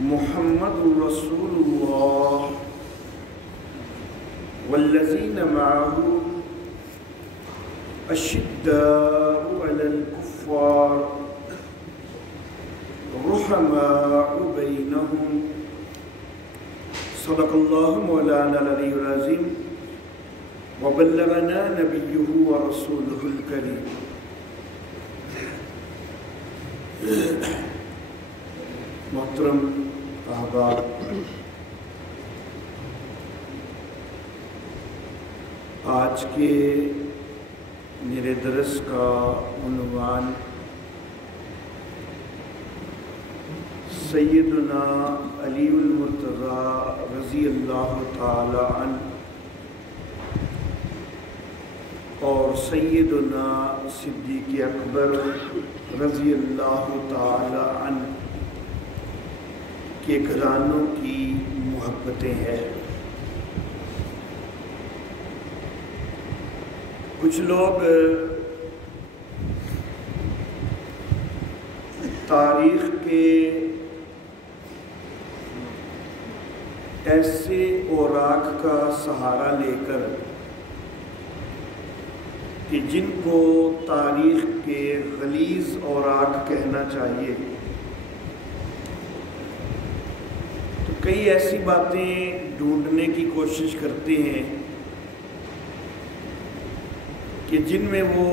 محمد رسول اللہ والذین معه اشداء علی الکفار رحماء بینہم صدق اللہ مولانا العلی العظیم وبلغنا نبیہ ورسولہ الکریم۔ محترم احباب، آج کے میرے درس کا عنوان سیدنا علی المرتضیٰ رضی اللہ تعالی عنہ اور سیدنا صدیق اکبر رضی اللہ تعالی عنہ کے گھرانوں کی محبتیں ہیں۔ کچھ لوگ تاریخ کے ایسے اوراق کا سہارا لے کر کہ جن کو تاریخ کے غلیظ اوراق کہنا چاہیے، تو کئی ایسی باتیں ڈھونڈنے کی کوشش کرتے ہیں کہ جن میں وہ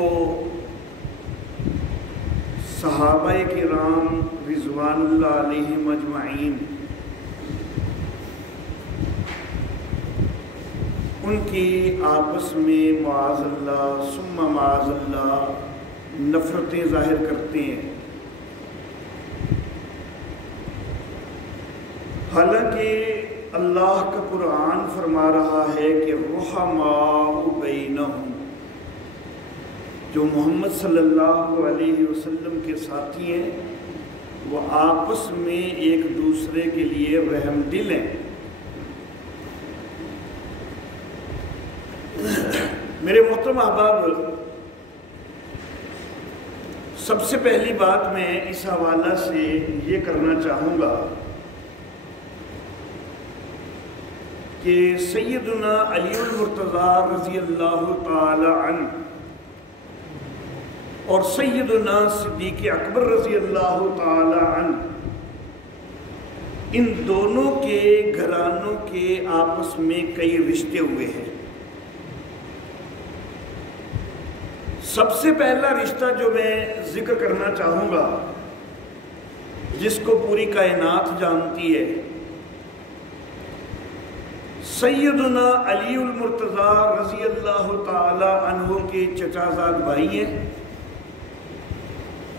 صحابہ کرام رضوان اللہ علیہم اجمعین ان کی آپس میں معاذ اللہ ثم معاذ اللہ نفرتیں ظاہر کرتے ہیں، حالانکہ اللہ کا قرآن فرما رہا ہے کہ رحماء بینہم، جو محمد صلی اللہ علیہ وسلم کے ساتھی ہیں وہ آپس میں ایک دوسرے کے لیے رحم دل ہیں۔ میرے محترم احباب، سب سے پہلی بات میں اس حوالہ سے یہ کرنا چاہوں گا کہ سیدنا علی المرتضیٰ رضی اللہ تعالی عنہ اور سیدنا صدیق اکبر رضی اللہ تعالی عنہ، ان دونوں کے گھرانوں کے آپس میں کئی رشتے ہوئے ہیں۔ سب سے پہلا رشتہ جو میں ذکر کرنا چاہوں گا، جس کو پوری کائنات جانتی ہے، سیدنا علی المرتضیٰ رضی اللہ تعالی عنہ کے چچا زاد بھائی ہیں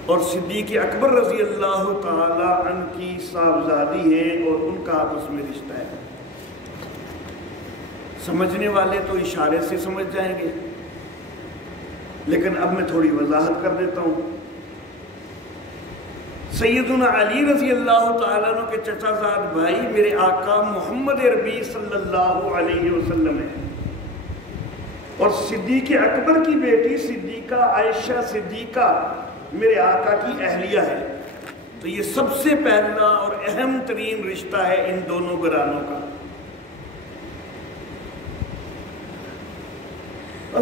اور صدیق اکبر رضی اللہ تعالی عنہ کی صاحبزادی ہے، اور ان کا آپس میں رشتہ ہے۔ سمجھنے والے تو اشارے سے سمجھ جائیں گے، لیکن اب میں تھوڑی وضاحت کر دیتا ہوں۔ سیدنا علی رضی اللہ تعالیٰ عنہ کے چچا زاد بھائی میرے آقا محمد عربی صلی اللہ علیہ وسلم ہیں، اور صدیق اکبر کی بیٹی صدیقہ عائشہ صدیقہ میرے آقا کی اہلیہ ہے۔ تو یہ سب سے پہلا اور اہم ترین رشتہ ہے ان دونوں گھرانوں کا۔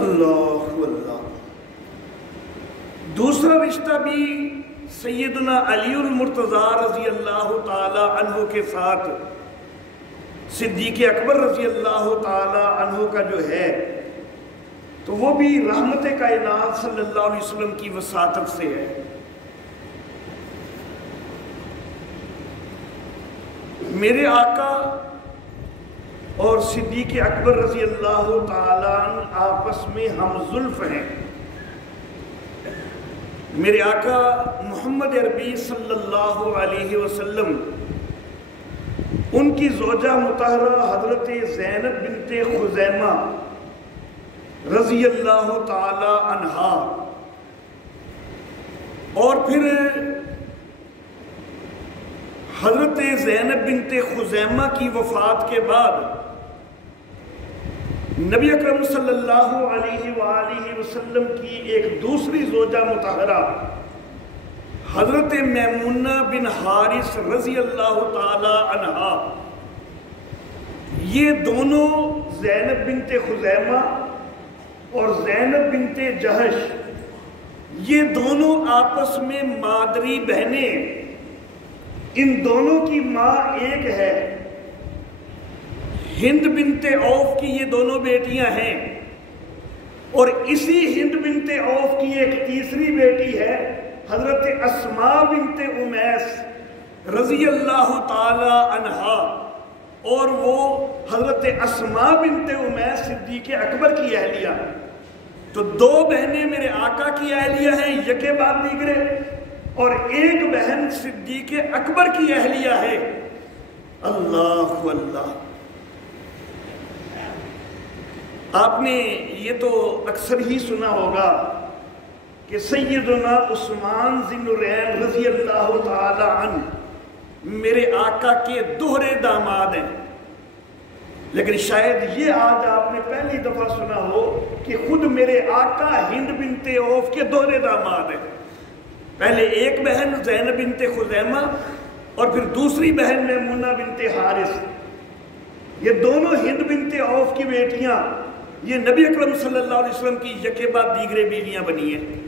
اللہ اللہ۔ دوسرا رشتہ بھی سیدنا علی المرتضیٰ رضی اللہ تعالی عنہ کے ساتھ صدیق اکبر رضی اللہ تعالی عنہ کا جو ہے، تو وہ بھی رحمت کائنات صلی اللہ علیہ وسلم کی وساطت سے ہے۔ میرے آقا اور صدیق اکبر رضی اللہ تعالی عنہ آپس میں ہم زلف ہیں۔ میرے آقا محمد عربی صلی اللہ علیہ وسلم، ان کی زوجہ مطہرہ حضرت زینب بنت خزیمہ رضی اللہ تعالی عنہا، اور پھر حضرت زینب بنت خزیمہ کی وفات کے بعد نبی اکرم صلی اللہ علیہ وآلہ وسلم کی ایک دوسری زوجہ مطہرہ حضرت میمونہ بن حارث رضی اللہ تعالی عنہا، یہ دونوں زینب بنت خزیمہ اور زینب بنت جہش، یہ دونوں آپس میں مادری بہنیں، ان دونوں کی ماں ایک ہے۔ ہند بنت عوف کی یہ دونوں بیٹیاں ہیں، اور اسی ہند بنت عوف کی ایک تیسری بیٹی ہے حضرت اسماء بنت امیس رضی اللہ تعالی عنہا، اور وہ حضرت اسماء بنت امیس صدیق اکبر کی اہلیہ۔ تو دو بہنیں میرے آقا کی اہلیہ ہیں یکے بعد دیگرے، اور ایک بہن صدیق اکبر کی اہلیہ ہے۔ اللہ اللہ، آپ نے یہ تو اکثر ہی سنا ہوگا کہ سیدنا عثمان ذی النورین رضی اللہ تعالی عنہ میرے آقا کے دوہرے داماد ہیں، لیکن شاید یہ آج آپ نے پہلی دفعہ سنا ہو کہ خود میرے آقا ہند بنت عوف کے دوہرے داماد ہیں۔ پہلے ایک بہن زینب بنت خزیمہ اور پھر دوسری بہن میمونہ بنت حارث، یہ دونوں ہند بنت عوف کی بیٹیاں، یہ نبی اکرم صلی اللہ علیہ وسلم کی یکے بعد دیگرے بیویاں بنی ہیں۔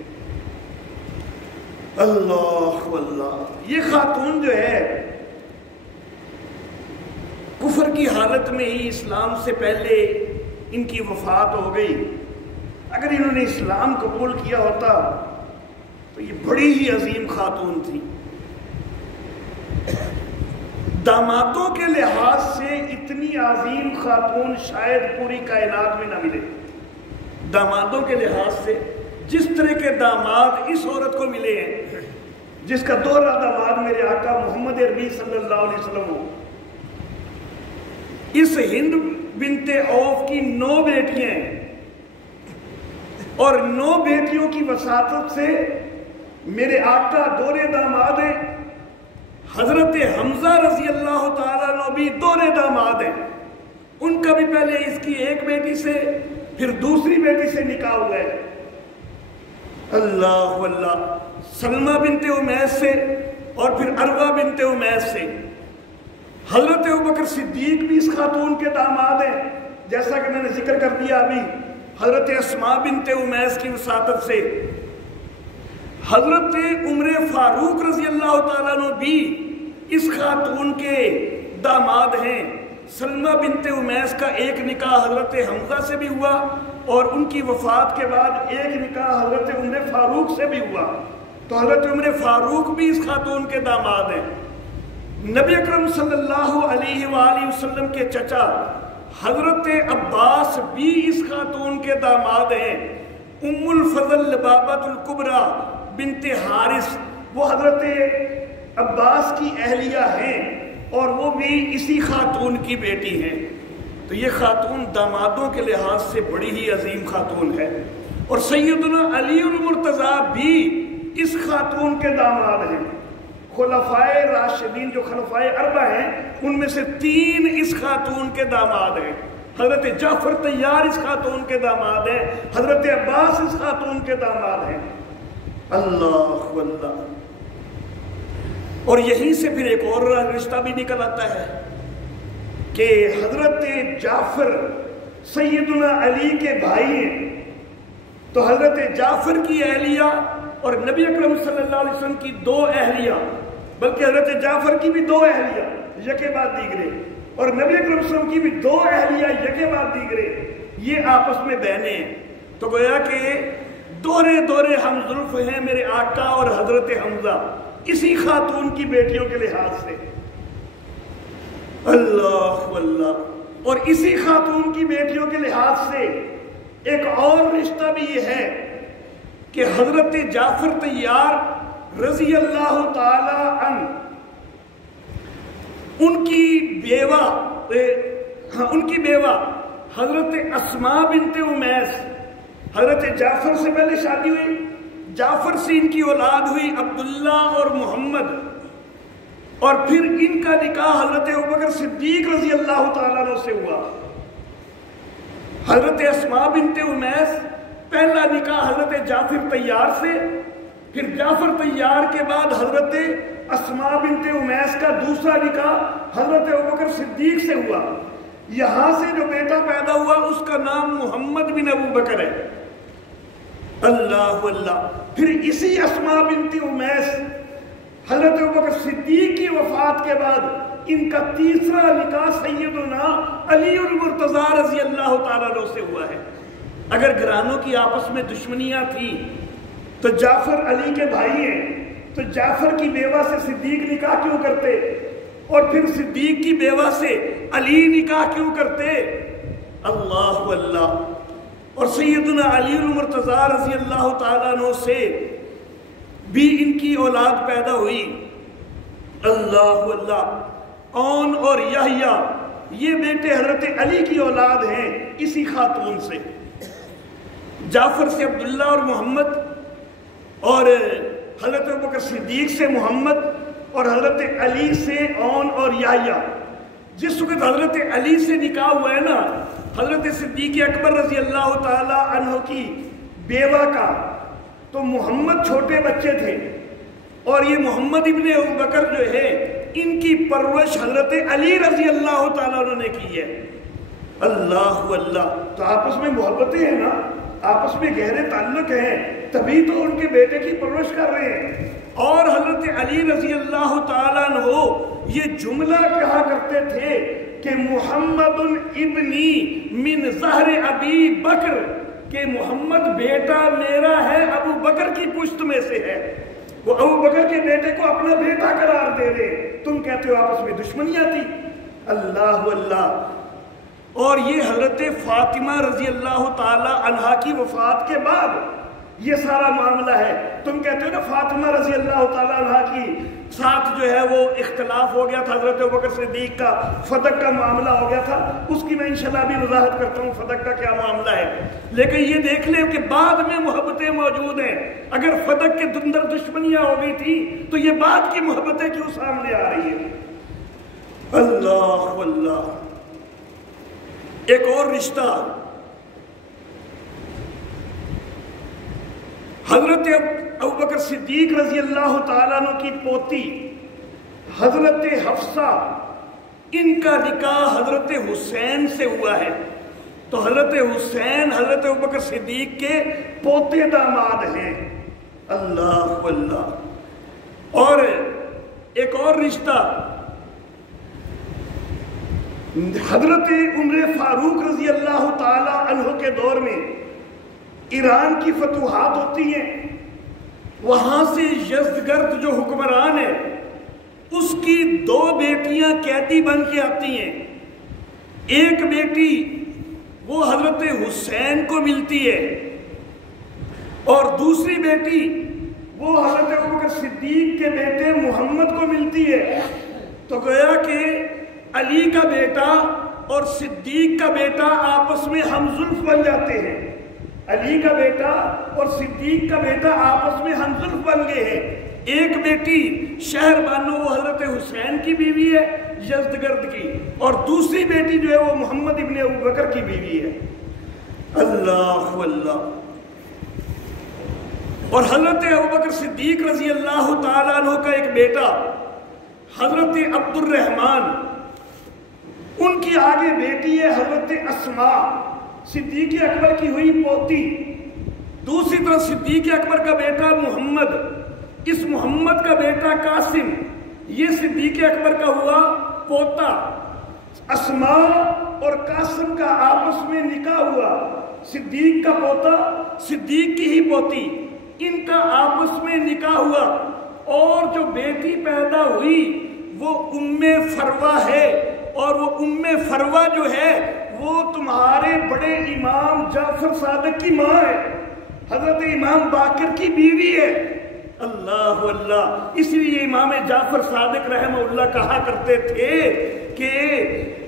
اللہ اللہ، یہ خاتون جو ہے کفر کی حالت میں ہی اسلام سے پہلے ان کی وفات ہو گئی۔ اگر انہوں نے اسلام قبول کیا ہوتا تو یہ بڑی ہی عظیم خاتون تھی۔ دامادوں کے لحاظ سے اتنی عظیم خاتون شاید پوری کائنات میں نہ ملے۔ دامادوں کے لحاظ سے جس طرح کے داماد اس عورت کو ملے ہیں، جس کا دوہرا داماد میرے آقا محمد عربی صلی اللہ علیہ وسلم ہو، اس ہند بنت عوف کی 9 بیٹیاں ہیں، اور 9 بیٹیوں کی وساطت سے میرے آقا دوہرے داماد ہیں۔ حضرت حمزہ رضی اللہ تعالیٰ عنہ بھی دوہرے داماد ہیں، ان کا بھی پہلے اس کی ایک بیٹی سے پھر دوسری بیٹی سے نکاح ہوا ہے۔ اللہ اللہ، سلمہ بنت امیس سے اور پھر عروہ بنت امیس سے۔ حضرت ابوبکر صدیق بھی اس خاتون کے داماد ہیں، جیسا کہ میں نے ذکر کر دیا ابھی، حضرت اسماء بنت امیس کی وساطت سے۔ حضرت عمر فاروق رضی اللہ تعالیٰ عنہ بھی اس خاتون کے داماد ہیں۔ سلمہ بنت امیس کا ایک نکاح حضرت حمزہ سے بھی ہوا، اور ان کی وفات کے بعد ایک نکاح حضرت عمر فاروق سے بھی ہوا، تو حضرت عمر فاروق بھی اس خاتون کے داماد ہیں۔ نبی اکرم صلی اللہ علیہ وآلہ وسلم کے چچا حضرت عباس بھی اس خاتون کے داماد ہیں۔ ام الفضل لبابۃ الکبریٰ بنت حارث، وہ حضرت عباس کی اہلیہ ہیں، اور وہ بھی اسی خاتون کی بیٹی ہیں۔ تو یہ خاتون دامادوں کے لحاظ سے بڑی ہی عظیم خاتون ہے، اور سیدنا علی المرتضیٰ بھی اس خاتون کے داماد ہیں۔ خلفائے راشدین جو خلفائے اربع ہیں، ان میں سے 3 اس خاتون کے داماد ہیں۔ حضرت جعفر طیار اس خاتون کے داماد ہیں، حضرت عباس اس خاتون کے داماد ہیں۔ اللہ اللہ، اور یہیں سے پھر ایک اور رشتہ بھی نکل آتا ہے کہ حضرت جعفر سیدنا علی کے بھائی ہیں، تو حضرت جعفر کی اہلیہ اور نبی اکرم صلی اللہ علیہ وسلم کی 2 اہلیہ، بلکہ حضرت جعفر کی بھی 2 اہلیہ یکے بعد دیگرے، اور نبی اکرم صلی اللہ علیہ وسلم کی بھی 2 اہلیہ یکے بعد دیگرے، یہ آپس میں بہنیں ہیں۔ تو گویا کہ دوہرے ہم زلف ہیں میرے آقا اور حضرت حمزہ، اسی خاتون کی بیٹیوں کے لحاظ سے۔ اللہ اللہ، اور اسی خاتون کی بیٹیوں کے لحاظ سے ایک اور رشتہ بھی یہ ہے کہ حضرت جعفر طیار رضی اللہ تعالی عنہ، ان کی بیوہ حضرت اسماء بنت امیس، حضرت جعفر سے پہلے شادی ہوئی، جعفر سے ان کی اولاد ہوئی عبداللہ اور محمد، اور پھر ان کا نکاح حضرت ابوبکر صدیق رضی اللہ تعالیٰ عنہ سے ہوا۔ حضرت اسماء بنت امیس پہلا نکاح حضرت جعفر طیار سے، پھر جعفر طیار کے بعد حضرت اسماء بنت امیس کا دوسرا نکاح حضرت ابوبکر صدیق سے ہوا. یہاں سے جو بیٹا پیدا ہوا اس کا نام محمد بن ابوبکر ہے. اللہ اللہ. پھر اسی اسماء بنت امیس حضرت ابوبکر صدیق کی وفات کے بعد ان کا تیسرا نکاح سیدنا علی المرتضیٰ رضی اللہ تعالیٰ عنہ سے ہوا ہے. اگر گھرانوں کی آپس میں دشمنیاں تھیں تو جعفر علی کے بھائی ہیں، تو جعفر کی بیوہ سے صدیق نکاح کیوں کرتے، اور پھر صدیق کی بیوہ سے علی نکاح کیوں کرتے؟ اللہ اللہ. اور سیدنا علی المرتضیٰ رضی اللہ تعالیٰ عنہ سے بھی ان کی اولاد پیدا ہوئی. اللہ اللہ. اون اور یحییٰ یہ بیٹے حضرت علی کی اولاد ہیں اسی خاتون سے. جعفر سے عبداللہ اور محمد، اور حضرت ابوبکر صدیق سے محمد، اور حضرت علی سے اون اور یحییٰ. جس وقت حضرت علی سے نکاح ہوا ہے نا حضرت صدیق اکبر رضی اللہ تعالی عنہ کی بیوہ کا، تو محمد چھوٹے بچے تھے، اور یہ محمد ابن ابوبکر جو ہے ان کی پرورش حضرت علی رضی اللہ تعالیٰ عنہ نے کی ہے. اللہ اللہ. تو آپس میں محبتیں ہیں نا، آپس میں گہرے تعلق ہیں، تبھی تو ان کے بیٹے کی پرورش کر رہے ہیں. اور حضرت علی رضی اللہ تعالیٰ عنہ یہ جملہ کہا کرتے تھے کہ محمد ابنی من زہر ابی بکر، کہ محمد بیٹا میرا ہے ابو بکر کی پشت میں سے ہے. وہ ابو بکر کے بیٹے کو اپنا بیٹا قرار دے رہے، تم کہتے ہو آپس میں دشمنیاں تھی. اللہ اللہ. اور یہ حضرت فاطمہ رضی اللہ تعالی عنہا کی وفات کے بعد یہ سارا معاملہ ہے. تم کہتے ہو نا فاطمہ رضی اللہ تعالی عنہا کی ساتھ جو ہے وہ اختلاف ہو گیا تھا، حضرت ابوبکر صدیق کا فدق کا معاملہ ہو گیا تھا. اس کی میں انشاءاللہ بھی وضاحت کرتا ہوں فدق کا کیا معاملہ ہے. لیکن یہ دیکھ لیں کہ بعد میں محبتیں موجود ہیں. اگر فدق کے اندر دشمنیاں ہو گئی تھی تو یہ بعد کی محبتیں کیوں سامنے آ رہی ہیں؟ اللہ اللہ. ایک اور رشتہ حضرت ابوبکر صدیق رضی اللہ تعالیٰ عنہ کی پوتی حضرت حفصہ، ان کا نکاح حضرت حسین سے ہوا ہے. تو حضرت حسین حضرت ابوبکر صدیق کے پوتے داماد ہیں. اللہ اللہ. اور ایک اور رشتہ حضرت عمر فاروق رضی اللہ تعالی عنہ کے دور میں ایران کی فتوحات ہوتی ہیں، وہاں سے یزدگرد جو حکمران ہے اس کی 2 بیٹیاں قیدی بن کے آتی ہیں. ایک بیٹی وہ حضرت حسین کو ملتی ہے اور دوسری بیٹی وہ حضرت ابوبکر صدیق کے بیٹے محمد کو ملتی ہے. تو گویا کہ علی کا بیٹا اور صدیق کا بیٹا آپس میں ہمزلف بن جاتے ہیں. علی کا بیٹا اور صدیق کا بیٹا آپس میں ہمزلف بن گئے ہیں. ایک بیٹی شہر بانو وہ حضرت حسین کی بیوی ہے یزدگرد کی، اور دوسری بیٹی جو ہے وہ محمد ابن ابوبکر کی بیوی ہے. اللہ اللہ. اور حضرت ابوبکر صدیق رضی اللہ تعالیٰ عنہ کا ایک بیٹا حضرت عبد الرحمن، ان کی آگے بیٹی ہے حضرت اسماء، صدیق اکبر کی ہوئی پوتی. دوسری طرف صدیق اکبر کا بیٹا محمد، اس محمد کا بیٹا قاسم، یہ صدیق اکبر کا ہوا پوتا. اسماء اور قاسم کا آپس میں نکاح ہوا. صدیق کا پوتا، صدیق کی ہی پوتی، ان کا آپس میں نکاح ہوا. اور جو بیٹی پیدا ہوئی وہ ام فروہ ہے، اور وہ ام فروہ جو ہے وہ تمہارے بڑے امام جعفر صادق کی ماں ہے، حضرت امام باقر کی بیوی ہے. اللہ اللہ. اس لیے امام جعفر صادق رحمہ اللہ کہا کرتے تھے کہ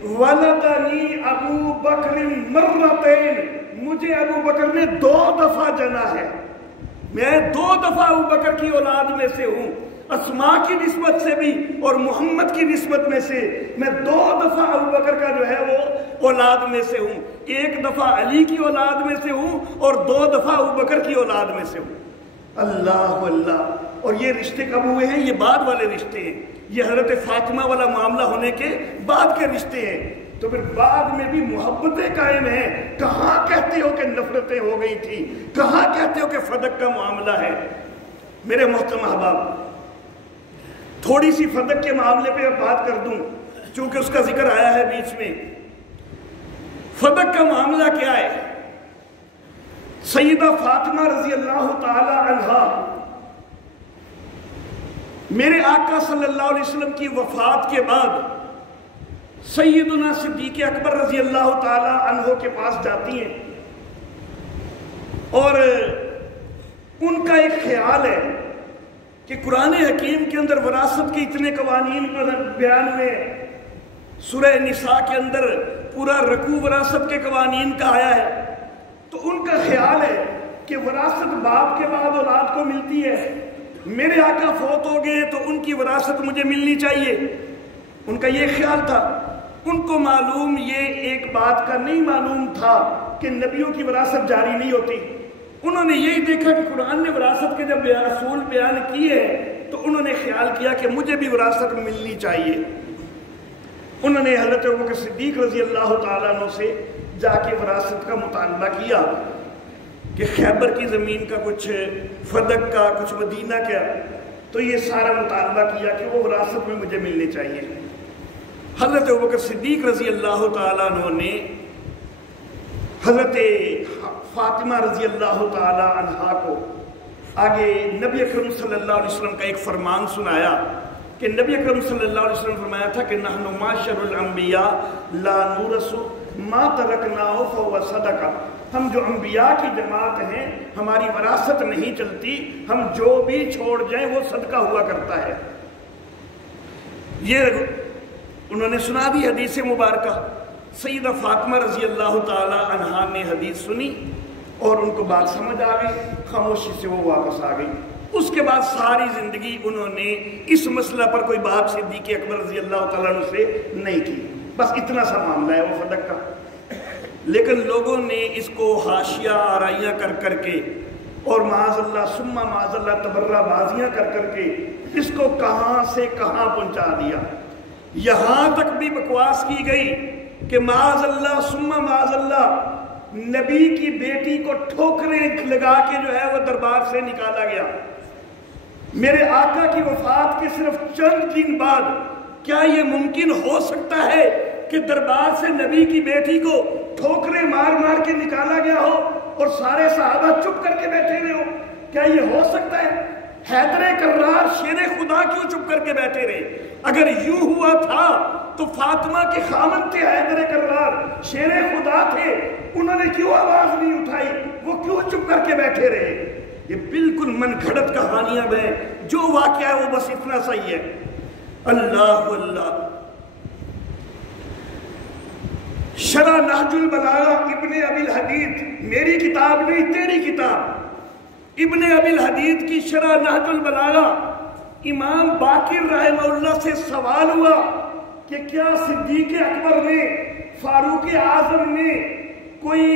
ولدنی ابو بکر مرتین، مجھے ابو بکر نے 2 دفعہ جنا ہے، میں 2 دفعہ ابو بکر کی اولاد میں سے ہوں. اسماء کی نسبت سے بھی اور محمد کی نسبت میں سے میں 2 دفعہ ابو بکر کا جو ہے وہ اولاد میں سے ہوں. 1 دفعہ علی کی اولاد میں سے ہوں اور 2 دفعہ ابو بکر کی اولاد میں سے ہوں. اللہ اللہ۔ اور یہ رشتے کب ہوئے ہیں؟ یہ بعد والے رشتے ہیں، یہ حضرت فاطمہ والا معاملہ ہونے کے بعد کے رشتے ہیں۔ تو پھر بعد میں بھی محبتیں قائم ہیں، کہاں کہتے ہو کہ نفرتیں ہو گئی تھی، کہاں کہتے ہو کہ فدق کا معاملہ ہے؟ میرے محترم احباب، تھوڑی سی فدق کے معاملے پہ بات کر دوں چونکہ اس کا ذکر آیا ہے بیچ میں۔ فدق کا معاملہ کیا ہے؟ سیدہ فاطمہ رضی اللہ تعالی عنہا میرے آقا صلی اللہ علیہ وسلم کی وفات کے بعد سیدنا صدیق اکبر رضی اللہ تعالی عنہ کے پاس جاتی ہیں، اور ان کا ایک خیال ہے کہ قرآن حکیم کے اندر وراثت کے اتنے قوانین بیان ہوئے، سورہ نساء کے اندر پورا رکوع وراثت کے قوانین کا آیا ہے، تو ان کا خیال ہے کہ وراثت باپ کے بعد اولاد کو ملتی ہے، میرے آقا فوت ہو گئے تو ان کی وراثت مجھے ملنی چاہیے، ان کا یہ خیال تھا۔ ان کو معلوم یہ ایک بات کا نہیں معلوم تھا کہ نبیوں کی وراثت جاری نہیں ہوتی، انہوں نے یہی دیکھا کہ قرآن نے وراثت کے جب اصول بیان کیے تو انہوں نے خیال کیا کہ مجھے بھی وراثت ملنی چاہیے۔ انہوں نے حضرت ابوبکر صدیق رضی اللہ تعالیٰ عنہ سے جا کے وراثت کا مطالبہ کیا کہ خیبر کی زمین کا کچھ، فدق کا کچھ، مدینہ کا، تو یہ سارا مطالبہ کیا کہ وہ وراثت میں مجھے ملنے چاہیے۔ حضرت ابوبکر صدیق رضی اللہ تعالیٰ عنہ نے حضرت فاطمہ رضی اللہ تعالی عنہا کو آگے نبی اکرم صلی اللہ علیہ وسلم کا ایک فرمان سنایا کہ نبی اکرم صلی اللہ علیہ وسلم فرمایا تھا کہ نحن معاشر الانبیاء لا نورث ما ترکناہ فہو صدقہ، ہم جو انبیاء کی جماعت ہیں ہماری وراثت نہیں چلتی، ہم جو بھی چھوڑ جائیں وہ صدقہ ہوا کرتا ہے۔ یہ انہوں نے سنا دی حدیث مبارکہ۔ سیدہ فاطمہ رضی اللہ تعالی عنہا نے حدیث سنی اور ان کو بات سمجھ آ گئی، خاموشی سے وہ واپس آ گئی۔ اس کے بعد ساری زندگی انہوں نے اس مسئلہ پر کوئی بات صدیق اکبر رضی اللہ تعالیٰ عنہ سے نہیں کی، بس اتنا سا معاملہ ہے وہ فدق کا۔ لیکن لوگوں نے اس کو حاشیہ آرائیاں کر کر کے اور معاذ اللہ ثم معاذ اللہ تبرہ بازیاں کر کر کے اس کو کہاں سے کہاں پہنچا دیا، یہاں تک بھی بکواس کی گئی کہ معاذ اللہ ثم معاذ اللہ نبی کی بیٹی کو ٹھوکریں لگا کے جو ہے وہ دربار سے نکالا گیا۔ میرے آقا کی وفات کے صرف چند دن بعد کیا یہ ممکن ہو سکتا ہے کہ دربار سے نبی کی بیٹی کو ٹھوکریں مار مار کے نکالا گیا ہو اور سارے صحابہ چپ کر کے بیٹھے رہے ہو؟ کیا یہ ہو سکتا ہے؟ حیدر کرار شیر خدا کیوں چپ کر کے بیٹھے رہے؟ اگر یوں ہوا تھا تو فاطمہ کے خامن تھے حیدر کرار، شیر خدا تھے، انہوں نے کیوں آواز نہیں اٹھائی؟ وہ کیوں چپ کر کے بیٹھے رہے؟ یہ بالکل من گھڑت کہانیاں ہیں، جو واقعہ ہے وہ بس اتنا صحیح ہے۔ اللہ اللہ۔ شرح نہج البلاغہ ابن ابی الحدید، میری کتاب نہیں تیری کتاب، ابن ابی الحدید کی شرح نہج البلاغہ، امام باقر رحمہ اللہ سے سوال ہوا کہ کیا صدیق اکبر نے، فاروق اعظم نے کوئی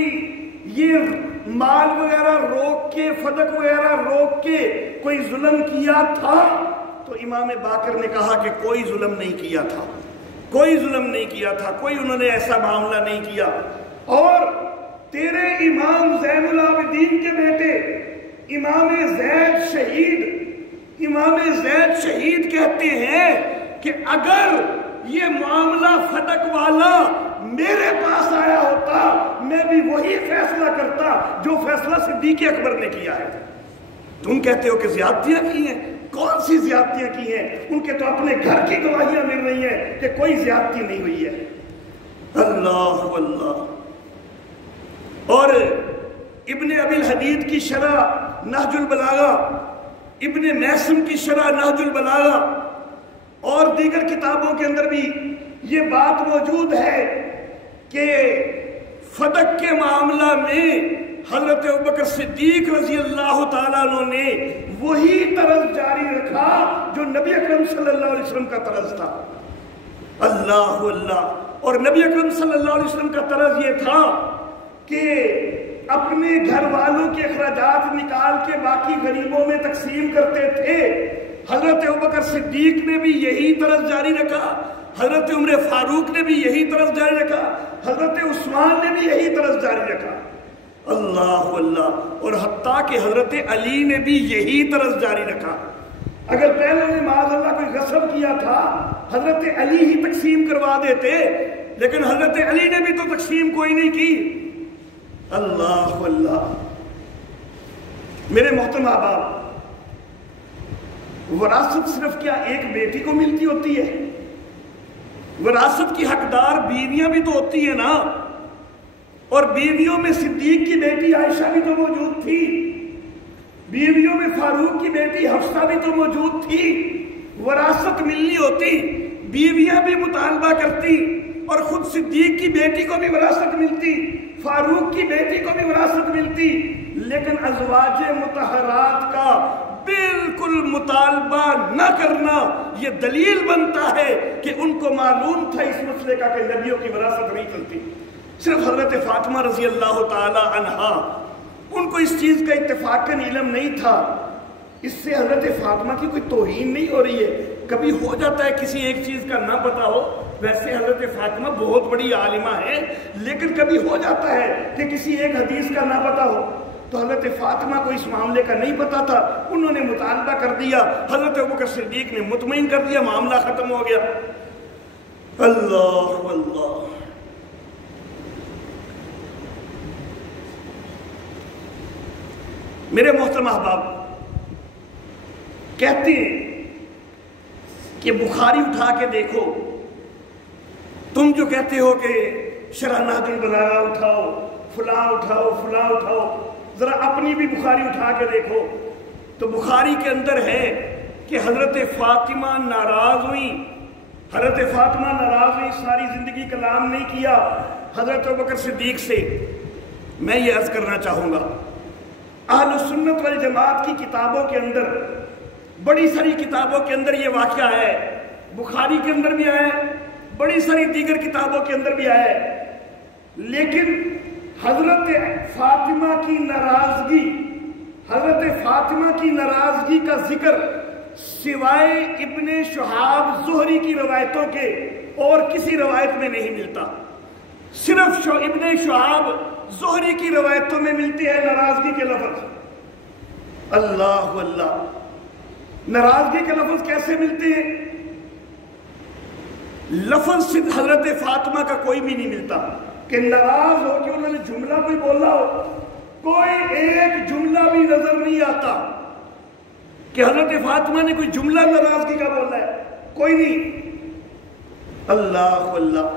یہ مال وغیرہ روک کے، فدق وغیرہ روک کے کوئی ظلم کیا تھا؟ تو امام باقر نے کہا کہ کوئی ظلم نہیں کیا تھا، کوئی ظلم نہیں کیا تھا، کوئی انہوں نے ایسا معاملہ نہیں کیا۔ اور تیرے امام زین العابدین کے بیٹے امام زید شہید، امام زید شہید کہتے ہیں کہ اگر یہ معاملہ فدق والا میرے پاس آیا ہوتا میں بھی وہی فیصلہ کرتا جو فیصلہ صدیق اکبر نے کیا ہے۔ تم کہتے ہو کہ زیادتیاں کی ہیں، کون سی زیادتیاں کی ہیں؟ ان کے تو اپنے گھر کی گواہیاں مل رہی ہیں کہ کوئی زیادتی نہیں ہوئی ہے۔ اللہ اللہ۔ اور ابن ابی الحدید کی شرح نہج البلاغہ، ابن میسم کی شرح نہج البلاغہ اور دیگر کتابوں کے اندر بھی یہ بات موجود ہے کہ فدق کے معاملہ میں حضرت ابوبکر صدیق رضی اللہ تعالیٰ عنہ نے وہی طرز جاری رکھا جو نبی اکرم صلی اللہ علیہ وسلم کا طرز تھا۔ اللہ اللہ۔ اور نبی اکرم صلی اللہ علیہ وسلم کا طرز یہ تھا کہ اپنے گھر والوں کے اخراجات نکال کے باقی غریبوں میں تقسیم کرتے تھے۔ حضرت ابوبکر صدیق نے بھی یہی طرز جاری رکھا، حضرت عمر فاروق نے بھی یہی طرز جاری رکھا، حضرت عثمان نے بھی یہی طرز جاری رکھا۔ اللہ اللہ، اور حتیٰ کہ حضرت علی نے بھی یہی طرز جاری رکھا۔ اگر پہلے نے معاذ اللہ کوئی غصب کیا تھا، حضرت علی ہی تقسیم کروا دیتے، لیکن حضرت علی نے بھی تو تقسیم کوئی نہیں کی۔ اللہ اللہ، میرے محترم احباب، وراثت صرف کیا ایک بیٹی کو ملتی ہوتی ہے؟ وراثت کی حقدار بیویاں بھی تو ہوتی ہیں نا، اور بیویوں میں صدیق کی بیٹی عائشہ بھی تو موجود تھی، بیویوں میں فاروق کی بیٹی حفصہ بھی تو موجود تھی۔ وراثت ملنی ہوتی، بیویاں بھی مطالبہ کرتی، اور خود صدیق کی بیٹی کو بھی وراثت ملتی، فاروق کی بیٹی کو بھی وراثت ملتی، لیکن ازواج مطہرات کا بالکل مطالبہ نہ کرنا یہ دلیل بنتا ہے کہ ان کو معلوم تھا اس مسئلے کا کہ نبیوں کی وراثت نہیں چلتی۔ صرف حضرت فاطمہ رضی اللہ تعالی عنہا، ان کو اس چیز کا اتفاقاً علم نہیں تھا۔ اس سے حضرت فاطمہ کی کوئی توہین نہیں ہو رہی ہے، کبھی ہو جاتا ہے کسی ایک چیز کا نہ پتا ہو، ویسے حضرت فاطمہ بہت بڑی عالمہ ہے، لیکن کبھی ہو جاتا ہے کہ کسی ایک حدیث کا نہ پتا ہو، تو حضرت فاطمہ کو اس معاملے کا نہیں پتا تھا، انہوں نے مطالبہ کر دیا، حضرت ابوبکر صدیق نے مطمئن کر دیا، معاملہ ختم ہو گیا۔ اللہ اللہ، میرے محترم احباب، کہتے ہیں کہ بخاری اٹھا کے دیکھو، تم جو کہتے ہو کہ شرح نہج البلاغہ اٹھاؤ، فلاں اٹھاؤ، فلاں اٹھاؤ، ذرا اپنی بھی بخاری اٹھا کے دیکھو، تو بخاری کے اندر ہے کہ حضرت فاطمہ ناراض ہوئی، حضرت فاطمہ ناراض ہوئی، ساری زندگی کلام نہیں کیا حضرت ابوبکر صدیق سے۔ میں یہ عرض کرنا چاہوں گا، اہل سنت والجماعت کی کتابوں کے اندر، بڑی ساری کتابوں کے اندر یہ واقعہ ہے، بخاری کے اندر بھی آیا ہے، بڑی ساری دیگر کتابوں کے اندر بھی آیا ہے، لیکن حضرت فاطمہ کی ناراضگی، حضرت فاطمہ کی ناراضگی کا ذکر سوائے ابن شہاب زہری کی روایتوں کے اور کسی روایت میں نہیں ملتا، صرف ابن شہاب زہری کی روایتوں میں ملتی ہے ناراضگی کے لفظ۔ اللہ اللہ، ناراضگی کے لفظ کیسے ملتے ہیں؟ لفظ صرف حضرت فاطمہ کا کوئی بھی نہیں ملتا کہ ناراض ہو کہ انہوں نے جملہ کوئی بولا ہو، کوئی ایک جملہ بھی نظر نہیں آتا کہ حضرت فاطمہ نے کوئی جملہ ناراضگی کا بولا ہے، کوئی نہیں۔ اللہ اللہ،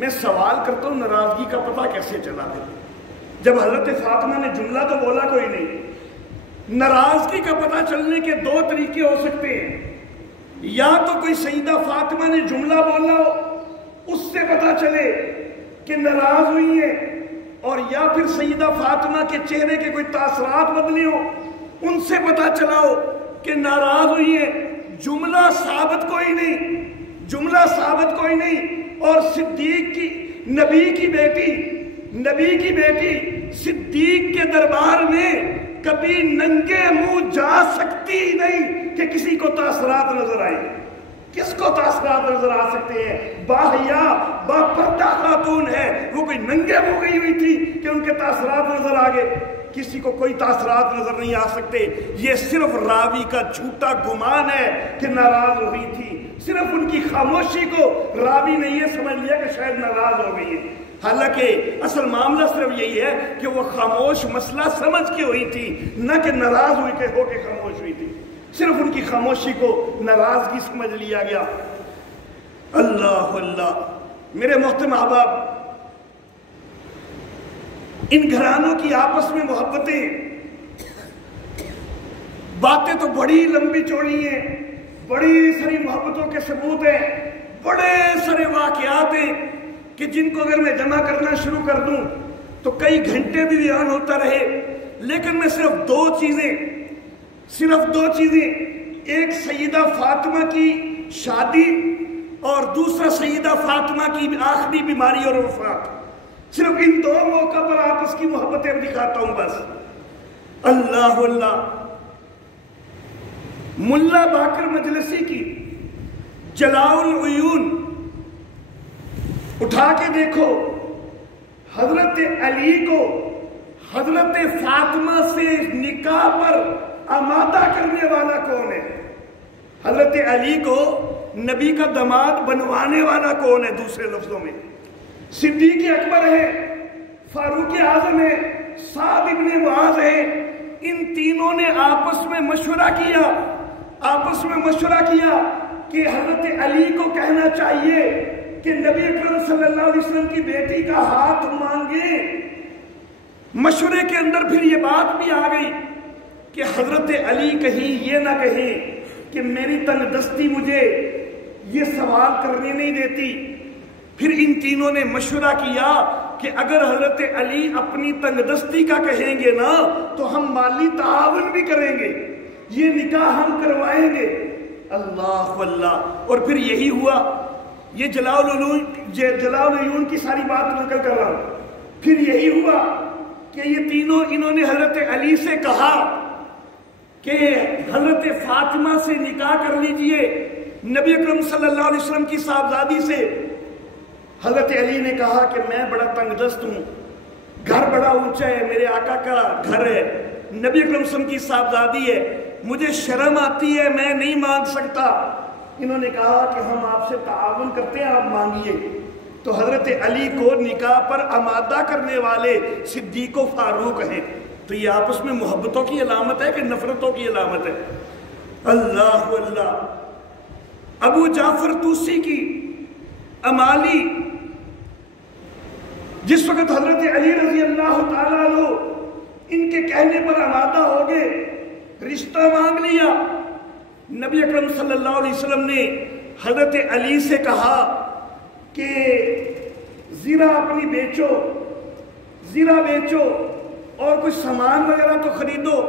میں سوال کرتا ہوں ناراضگی کا پتہ کیسے چلا پھر؟ جب حضرت فاطمہ نے جملہ تو بولا کوئی نہیں۔ ناراضگی کا پتہ چلنے کے دو طریقے ہو سکتے ہیں، یا تو کوئی سیدہ فاطمہ نے جملہ بولا ہو، اس سے پتہ چلے کہ ناراض ہوئی ہے، اور یا پھر سیدہ فاطمہ کے چہرے کے کوئی تاثرات بدلے ہو، ان سے پتہ چلا ہو کہ ناراض ہوئی ہے۔ جملہ ثابت کوئی نہیں، جملہ ثابت کوئی نہیں۔ اور صدیق کی، نبی کی بیٹی صدیق کے دربار میں کبھی ننگے منہ جا سکتی نہیں کہ کسی کو تاثرات نظر آئے۔ کس کو تاثرات نظر آ سکتے ہیں؟ باحیا باپردہ خاتون ہے، وہ کوئی ننگے منہ گئی ہوئی تھی کہ ان کے تاثرات نظر آ گئے؟ کسی کو کوئی تاثرات نظر نہیں آ سکتے۔ یہ صرف راوی کا جھوٹا گمان ہے کہ ناراض ہوئی تھی، صرف ان کی خاموشی کو راوی نے یہ سمجھ لیا کہ شاید ناراض ہو گئی ہے، حالانکہ اصل معاملہ صرف یہی ہے کہ وہ خاموش مسئلہ سمجھ کے ہوئی تھی، نہ کہ ناراض ہوئی کہ ہو کے خاموش ہوئی تھی، صرف ان کی خاموشی کو ناراضگی سمجھ لیا گیا۔ اللہ اللہ، میرے محترم احباب، ان گھرانوں کی آپس میں محبتیں، باتیں تو بڑی لمبی چوڑی ہیں، بڑی ساری محبتوں کے ثبوت ہیں، بڑے سارے واقعات ہیں کہ جن کو اگر میں جمع کرنا شروع کر دوں تو کئی گھنٹے بھی بیان ہوتا رہے، لیکن میں صرف دو چیزیں، ایک سیدہ فاطمہ کی شادی اور دوسرا سیدہ فاطمہ کی آخری بیماری اور وفات، صرف ان دو موقع پر آپس کی محبتیں دکھاتا ہوں بس. اللہ اللہ. ملا باقر مجلسی کی جلاء العیون اٹھا کے دیکھو، حضرت علی کو حضرت فاطمہ سے نکاح پر آمادہ کرنے والا کون ہے؟ حضرت علی کو نبی کا داماد بنوانے والا کون ہے؟ دوسرے لفظوں میں صدیق اکبر ہے، فاروق اعظم ہے، سعد ابن معاذ ہے. ان تینوں نے آپس میں مشورہ کیا کہ حضرت علی کو کہنا چاہیے کہ نبی اکرم صلی اللہ علیہ وسلم کی بیٹی کا ہاتھ مانگے. مشورے کے اندر پھر یہ بات بھی آ گئی کہ حضرت علی کہیں یہ نہ کہیں کہ میری تنگ دستی مجھے یہ سوال کرنے نہیں دیتی. پھر ان تینوں نے مشورہ کیا کہ اگر حضرت علی اپنی تنگ دستی کا کہیں گے نا تو ہم مالی تعاون بھی کریں گے، یہ نکاح ہم کروائیں گے. اللہ اللہ. اور پھر یہی ہوا. یہ جلاء العیون کی ساری بات نقل کر رہا ہوں. پھر یہی ہوا کہ یہ تینوں انہوں نے حضرت علی سے کہا کہ حضرت فاطمہ سے نکاح کر لیجئے نبی اکرم صلی اللہ علیہ وسلم کی صاحبزادی سے. حضرت علی نے کہا کہ میں بڑا تنگ دست ہوں، گھر بڑا اونچا ہے، میرے آقا کا گھر ہے، نبی اکرم صلی اللہ علیہ وسلم کی صاحبزادی ہے، مجھے شرم آتی ہے، میں نہیں مانگ سکتا. انہوں نے کہا کہ ہم آپ سے تعاون کرتے ہیں، آپ مانگیے. تو حضرت علی کو نکاح پر آمادہ کرنے والے صدیق و فاروق ہیں. تو یہ آپس میں محبتوں کی علامت ہے کہ نفرتوں کی علامت ہے؟ اللہ اللہ. ابو جعفر طوسی کی امالی جس وقت حضرت علی رضی اللہ تعالیٰ عنہ ان کے کہنے پر آمادہ ہو گئے، رشتہ مانگ لیا. نبی اکرم صلی اللہ علیہ وسلم نے حضرت علی سے کہا کہ زیرہ اپنی زیرہ بیچو اور کچھ سامان وغیرہ تو خریدو.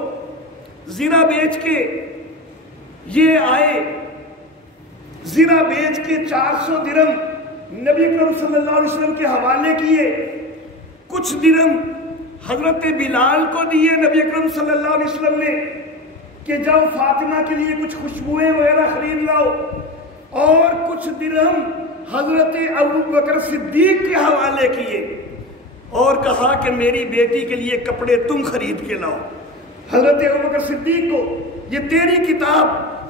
زیرہ بیچ کے یہ آئے، زیرہ بیچ کے 400 درہم نبی اکرم صلی اللہ علیہ وسلم کے حوالے کیے. کچھ درہم حضرت بلال کو دیے نبی اکرم صلی اللہ علیہ وسلم نے کہ جاؤ فاطمہ کے لیے کچھ خوشبوئیں وغیرہ خرید لاؤ. اور کچھ درہم حضرت ابو بکر صدیق کے حوالے کیے اور کہا کہ میری بیٹی کے لیے کپڑے تم خرید کے لاؤ. حضرت ابو بکر صدیق کو یہ تیری کتاب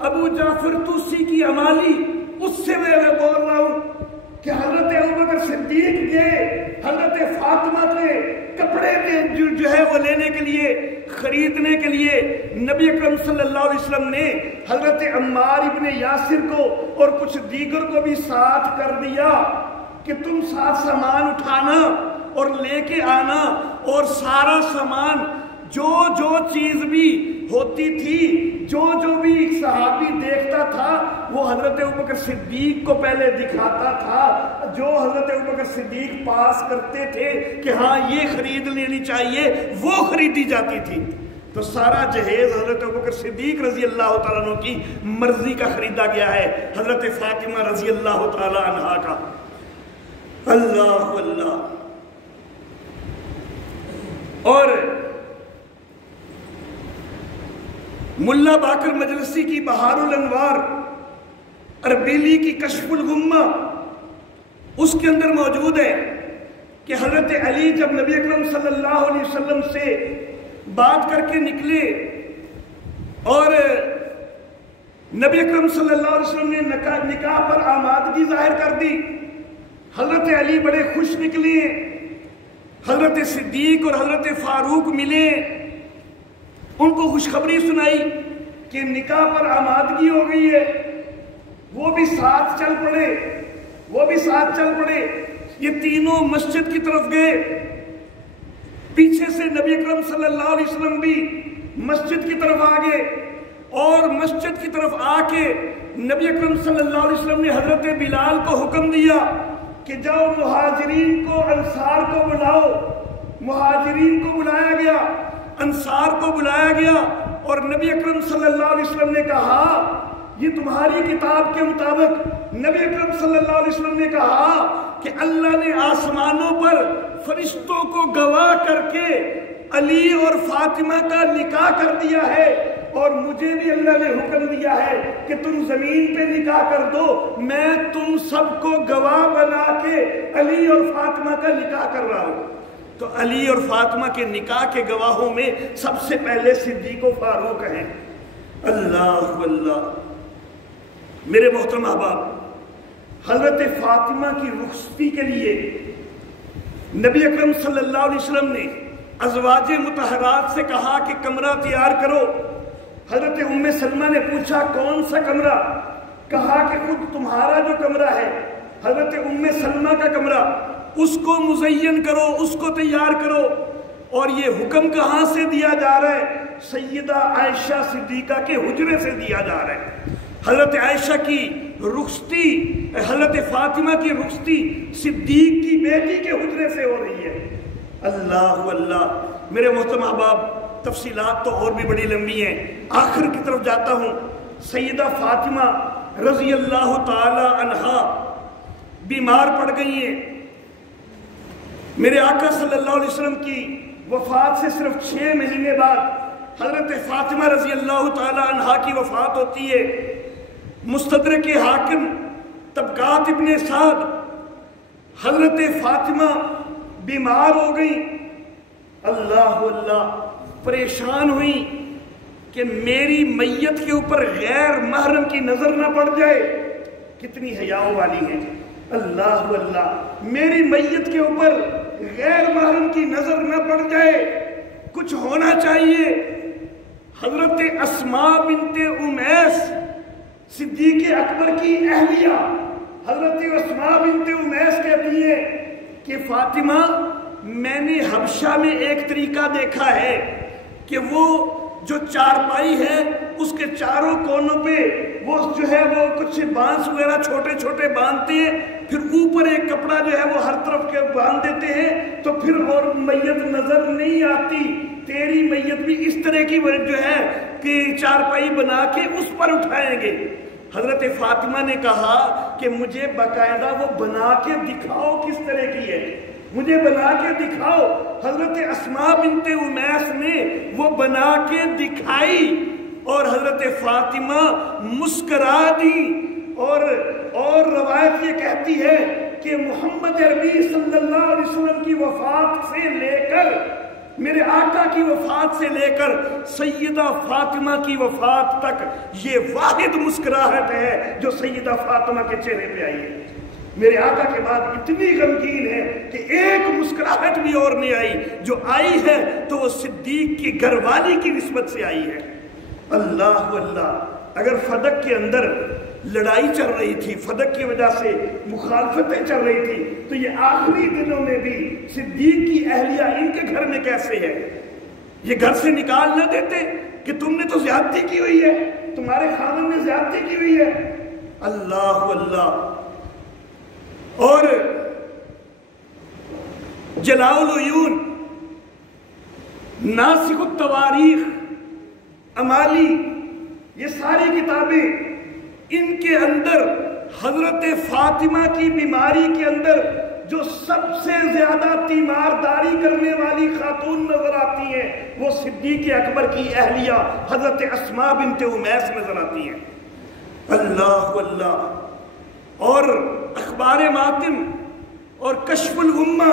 ابو جعفر طوسی کی امالی اس سے میں بول رہا ہوں کہ حضرت ابو بکر صدیق کے حضرت فاطمہ کے کپڑے جو ہے وہ لینے کے لیے، خریدنے کے لیے نبی اکرم صلی اللہ علیہ وسلم نے حضرت عمار ابن یاسر کو اور کچھ دیگر کو بھی ساتھ کر دیا کہ تم ساتھ سامان اٹھانا اور لے کے آنا. اور سارا سامان جو چیز بھی ہوتی تھی، جو بھی صحابی دیکھتا تھا وہ حضرت ابوبکر صدیق کو پہلے دکھاتا تھا. جو حضرت ابوبکر صدیق پاس کرتے تھے کہ ہاں یہ خرید لینی چاہیے، وہ خریدی جاتی تھی. تو سارا جہیز حضرت ابوبکر صدیق رضی اللہ تعالیٰ عنہ کی مرضی کا خریدا گیا ہے، حضرت فاطمہ رضی اللہ تعالیٰ عنہا کا. اللہ اللہ. اور ملا باقر مجلسی کی بہار الانوار، اربیلی کی کشف الغمہ، اس کے اندر موجود ہے کہ حضرت علی جب نبی اکرم صلی اللہ علیہ وسلم سے بات کر کے نکلے اور نبی اکرم صلی اللہ علیہ وسلم نے نکاح پر آمادگی ظاہر کر دی، حضرت علی بڑے خوش نکلے. حضرت صدیق اور حضرت فاروق ملے، ان کو خوشخبری سنائی کہ نکاح پر آمادگی ہو گئی ہے. وہ بھی ساتھ چل پڑے. یہ تینوں مسجد کی طرف گئے. پیچھے سے نبی اکرم صلی اللہ علیہ وسلم بھی مسجد کی طرف آ گئے اور مسجد کی طرف آ کے نبی اکرم صلی اللہ علیہ وسلم نے حضرت بلال کو حکم دیا کہ جاؤ مہاجرین کو انصار کو بلاؤ. مہاجرین کو بلایا گیا، انصار کو بلایا گیا اور نبی اکرم صلی اللہ علیہ وسلم نے کہا یہ تمہاری کتاب کے مطابق نبی اکرم صلی اللہ علیہ وسلم نے کہا کہ اللہ نے آسمانوں پر فرشتوں کو گواہ کر کے علی اور فاطمہ کا نکاح کر دیا ہے، اور مجھے بھی اللہ نے حکم دیا ہے کہ تم زمین پہ نکاح کر دو، میں تم سب کو گواہ بنا کے علی اور فاطمہ کا نکاح کر رہا ہوں۔ تو علی اور فاطمہ کے نکاح کے گواہوں میں سب سے پہلے صدیق و فاروق ہیں۔ اللہ اللہ، میرے محترم احباب، حضرت فاطمہ کی رخصتی کے لیے نبی اکرم صلی اللہ علیہ وسلم نے ازواج مطہرات سے کہا کہ کمرہ تیار کرو۔ حضرت ام سلمہ نے پوچھا کون سا کمرہ؟ کہا کہ خود تمہارا جو کمرہ ہے، حضرت ام سلمہ کا کمرہ، اس کو مزین کرو، اس کو تیار کرو۔ اور یہ حکم کہاں سے دیا جا رہا ہے؟ سیدہ عائشہ صدیقہ کے حجرے سے دیا جا رہا ہے۔ حضرت عائشہ کی رخصتی، حضرت فاطمہ کی رخصتی صدیق کی بیٹی کے حجرے سے ہو رہی ہے۔ اللہ اللہ، میرے محترم احباب، تفصیلات تو اور بھی بڑی لمبی ہیں، آخر کی طرف جاتا ہوں۔ سیدہ فاطمہ رضی اللہ تعالی عنہا بیمار پڑ گئی ہیں۔ میرے آقا صلی اللہ علیہ وسلم کی وفات سے صرف 6 مہینے بعد حضرت فاطمہ رضی اللہ تعالی عنہا کی وفات ہوتی ہے۔ مستدرک حاکم طبقات ابن سعد، حضرت فاطمہ بیمار ہو گئی، اللہ اللہ، پریشان ہوئی کہ میری میت کے اوپر غیر محرم کی نظر نہ پڑ جائے۔ کتنی حیا والی ہیں، اللہ اللہ، میری میت کے اوپر غیر محرم کی نظر نہ پڑ جائے، کچھ ہونا چاہیے۔ حضرت اسماء بنت امیس، صدیق اکبر کی اہلیہ، حضرت اسماء بنت امیس کہتی ہے کہ فاطمہ، میں نے حبشہ میں ایک طریقہ دیکھا ہے کہ وہ جو چارپائی ہے اس کے چاروں کونوں پہ وہ جو ہے وہ کچھ بانس وغیرہ چھوٹے چھوٹے باندھتے ہیں، پھر اوپر ایک کپڑا جو ہے وہ ہر طرف کے باندھ دیتے ہیں، تو پھر اور میت نظر نہیں آتی۔ تیری میت بھی اس طرح کی جو ہے کہ چارپائی بنا کے اس پر اٹھائیں گے۔ حضرت فاطمہ نے کہا کہ مجھے باقاعدہ وہ بنا کے دکھاؤ کس طرح کی ہے، مجھے بنا کے دکھاؤ۔ حضرت اسماء بنت امیس نے وہ بنا کے دکھائی، اور حضرت فاطمہ مسکرا دی، اور روایت یہ کہتی ہے کہ محمد عربی صلی اللہ علیہ وسلم کی وفات سے لے کر، میرے آقا کی وفات سے لے کر سیدہ فاطمہ کی وفات تک یہ واحد مسکراہٹ ہے جو سیدہ فاطمہ کے چہرے پہ آئی ہے۔ میرے آقا کے بعد اتنی غمگین ہے کہ ایک مسکراہٹ بھی اور نہیں آئی، جو آئی ہے تو وہ صدیق کی گھر والی کی نسبت سے آئی ہے۔ اللہ اللہ، اگر فدق کے اندر لڑائی چل رہی تھی، فدق کی وجہ سے مخالفتیں چل رہی تھی، تو یہ آخری دنوں میں بھی صدیق کی اہلیہ ان کے گھر میں کیسے ہے؟ یہ گھر سے نکال نہ دیتے کہ تم نے تو زیادتی کی ہوئی ہے، تمہارے خاندان نے زیادتی کی ہوئی ہے۔ اللہ اللہ، اور جلاء العیون، ناسخ التواریخ، امالی، یہ ساری کتابیں، ان کے اندر حضرت فاطمہ کی بیماری کے اندر جو سب سے زیادہ تیمارداری کرنے والی خاتون نظر آتی ہیں وہ صدیق اکبر کی اہلیہ حضرت اسماء بنت امیس نظر آتی ہیں۔ اللہ اللہ، اور اخبار ماتم اور کشف الغمہ،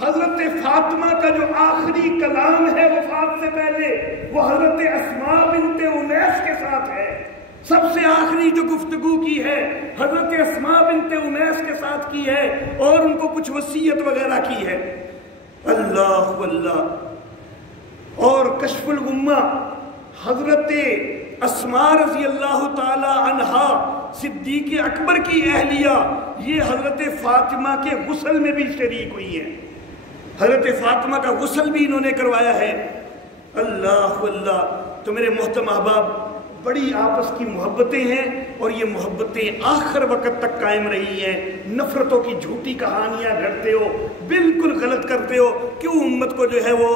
حضرت فاطمہ کا جو آخری کلام ہے وفات سے پہلے وہ حضرت اسماء بنت امیس کے ساتھ ہے۔ سب سے آخری جو گفتگو کی ہے حضرت اسماء بنت امیس کے ساتھ کی ہے، اور ان کو کچھ وصیت وغیرہ کی ہے۔ اللہ اللہ، اور کشف الغمہ، حضرت اسماء رضی اللہ تعالی عنہا صدیق اکبر کی اہلیہ، یہ حضرت فاطمہ کے غسل میں بھی شریک ہوئی ہیں، حضرت فاطمہ کا غسل بھی انہوں نے کروایا ہے۔ اللہ اللہ، تو میرے محترم احباب، بڑی آپس کی محبتیں ہیں اور یہ محبتیں آخر وقت تک قائم رہی ہیں. نفرتوں کی جھوٹی کہانیاں گھڑتے ہو, بالکل غلط کرتے ہو, کیوں امت کو جو ہے وہ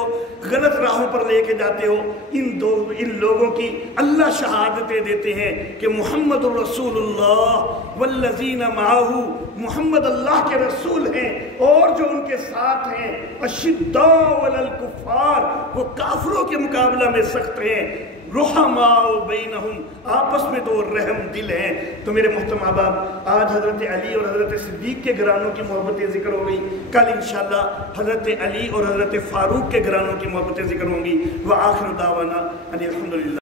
غلط راہوں پر لے کے جاتے ہو. ان لوگوں کی اللہ شہادتیں دیتے ہیں کہ محمد الرسول اللہ والذین معہ, محمد اللہ کے رسول ہیں اور جو ان کے ساتھ ہیں اشداء علی الکفار, وہ کافروں کے مقابلہ میں سخت ہیں. رحماء بینہم, آپس میں تو رحم دل ہیں. تو میرے محترم احباب, آج حضرت علی اور حضرت صدیق کے گھرانوں کی محبتیں ذکر ہو گئی, کل انشاءاللہ حضرت علی اور حضرت فاروق کے گھرانوں کی محبتیں ذکر ہوں گی. وآخر دعوانا ان الحمدللہ.